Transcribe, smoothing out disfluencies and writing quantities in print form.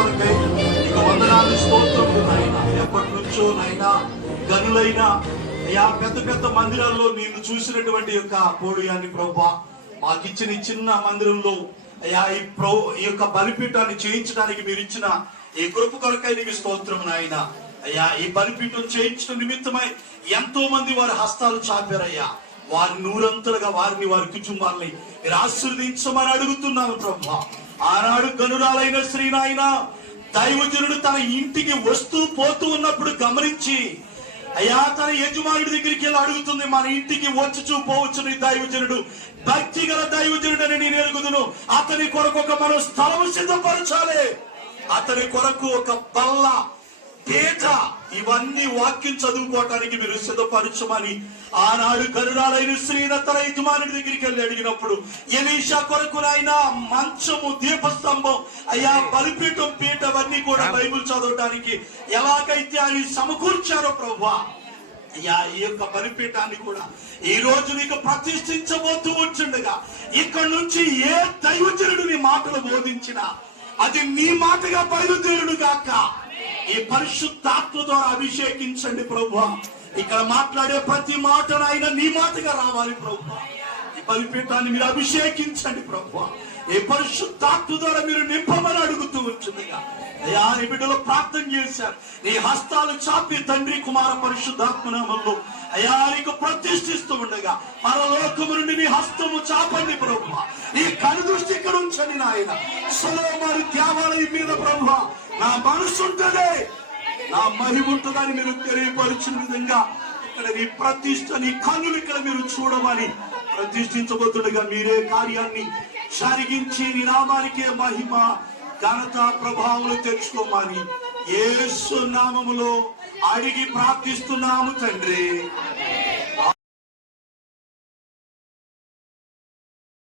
కొరకై ఇక వందనాలు స్తోత్రములు నాయన. ఎప్పటి నుంచో నాయన గనులైన అయ్యా పెద్ద పెద్ద మందిరాల్లో నేను చూసినటువంటి యొక్క పోడియాన్ని ప్రభువా మాకిచ్చిన ఈ చిన్న మందిరంలో అయ్యా ఈ యొక్క బలిపీఠాన్ని చేయించడానికి మీరు ఇచ్చిన ఈ కృప కొరకై నీకు స్తోత్రం నాయన. అయ్యా ఈ బలిపీఠం చేయించడం నిమిత్తమై ఎంతో మంది వారి హస్తాలు చాపారయ్యా. వారి నూరంతలుగా వారిని వారి కుటుంబాలని మీరు ఆశీర్వదించమని అడుగుతున్నాను ప్రభువా. ఆనాడు గనురాలైన శ్రీ నాయన దైవజనుడు తన ఇంటికి వస్తూ పోతూ ఉన్నప్పుడు గమనించి అయ్యా తన యజమానుడి దగ్గరికి వెళ్ళి అడుగుతుంది, మన ఇంటికి వచ్చుచూ పోవచ్చు నీ దైవజనుడు భక్తి గల దైవజనుడు అని నేను ఎరుగుదును. అతని కొరకు ఒక మనం స్థలం సిద్ధపరచాలి. అతని కొరకు ఒక బల్ల పీఠ ఇవన్నీ వాక్యం చదువుకోవటానికి మీరు సిద్ధపరచమని ఆనాడు గరుడాలైన శ్రీన తన యజమానుడి దగ్గరికి వెళ్ళి అడిగినప్పుడు ఎలీషా కొరకు నాయన మంచము దీపస్తంభం అయ్యా బలిపీఠం పీఠ అవన్నీ కూడా బైబిల్ చదవటానికి ఎలాగైతే అవి సమకూర్చారో ప్రభువా అయ్యా ఈ యొక్క బలిపీఠాన్ని కూడా ఈ రోజు నీకు ప్రతిష్ఠించబోతూ ఉంటుండగా ఇక్కడ నుంచి ఏ దైవజనుడు నీ మాటలు బోధించినా అది నీ మాటగా బయలుదేరుడు గాక. ఈ పరిశుద్ధాత్మ ద్వారా అభిషేకించండి ప్రభువా. ఇక్కడ మాట్లాడే ప్రతి మాటనైనా నీ మాటగా రావాలి ప్రభువా. ఈ బలిపీఠాన్ని మీరు అభిషేకించండి ప్రభువా. ఈ పరిశుద్ధాత్మ ద్వారా మీరు నింపమని అడుగుతూ ఉంటుందిగా అయ్యా. నీ బిడ్డలు ప్రార్థన చేశారు, నీ హస్తాలు చాపి తండ్రి కుమార పరిశుద్ధాత్మ నామములో అయ్యా నీకు ప్రతిష్ఠిస్తూ ఉండగా పరలోకము నుండి నీ హస్తము చాపండి ప్రభువా. నీ కనుదృష్టి ఇక్కడ ఉంచండి నాయన. సొలొమోను దేవాలయం మీద ప్రభువా నా మనసు ఉంటదే నా మహిమ ఉంటుందని మీరు తెలియపరిచిన విధంగా ఇక్కడ నీ ప్రతిష్ఠ నీ కన్నులు ఇక్కడ మీరు చూడమని ప్రతిష్ఠించబోతుండగా మీరే కార్యాన్ని జరిగించి నీ నామానికే మహిమ ఘనత ప్రభావాలు తెచ్చుకోమని యేసు నామములో అడిగి ప్రార్థిస్తున్నాము తండ్రి.